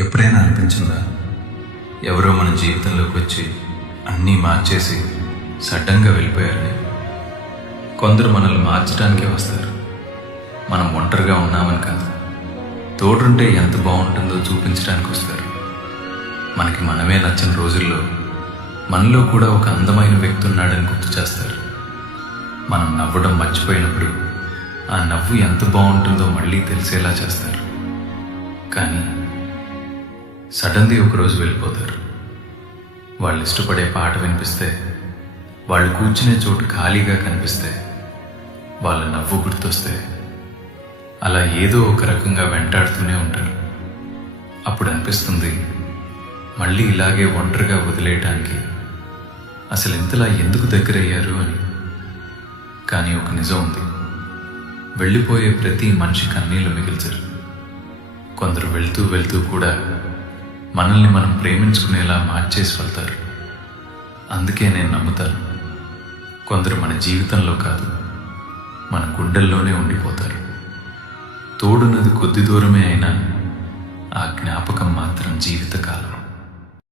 ఎప్పుడైనా అనిపించిందా ఎవరో మన జీవితంలోకి వచ్చి అన్నీ మార్చేసి సడన్గా వెళ్ళిపోయారని? కొందరు మనల్ని మార్చడానికే వస్తారు. మనం ఒంటరిగా ఉన్నామని కాదు, తోడుంటే ఎంత బాగుంటుందో చూపించడానికి వస్తారు. మనకి మనమే నచ్చిన రోజుల్లో మనలో కూడా ఒక అందమైన వ్యక్తి ఉన్నాడని గుర్తు చేస్తారు. మనం నవ్వడం మర్చిపోయినప్పుడు ఆ నవ్వు ఎంత బాగుంటుందో మళ్ళీ తెలిసేలా చేస్తారు. కానీ సడన్గా ఒకరోజు వెళ్ళిపోతారు. వాళ్ళు ఇష్టపడే పాట వినిపిస్తే, వాళ్ళు కూర్చునే చోటు ఖాళీగా కనిపిస్తే, వాళ్ళ నవ్వు గుర్తొస్తే, అలా ఏదో ఒక రకంగా వెంటాడుతూనే ఉంటారు. అప్పుడు అనిపిస్తుంది, మళ్ళీ ఇలాగే ఒంటరిగా వదిలేయటానికి అసలు ఇంతలా ఎందుకు దగ్గరయ్యారు అని. కానీ ఒక నిజం ఉంది, వెళ్ళిపోయే ప్రతి మనిషి కన్నీళ్లు మిగిల్చరు. కొందరు వెళ్తూ వెళ్తూ కూడా మనల్ని మనం ప్రేమించుకునేలా మార్చేసి వెళ్తారు. అందుకే నేను నమ్ముతాను, కొందరు మన జీవితంలో కాదు, మన గుండెల్లోనే ఉండిపోతారు. తోడున్నది కొద్ది దూరమే అయినా ఆ జ్ఞాపకం మాత్రం జీవితకాలం.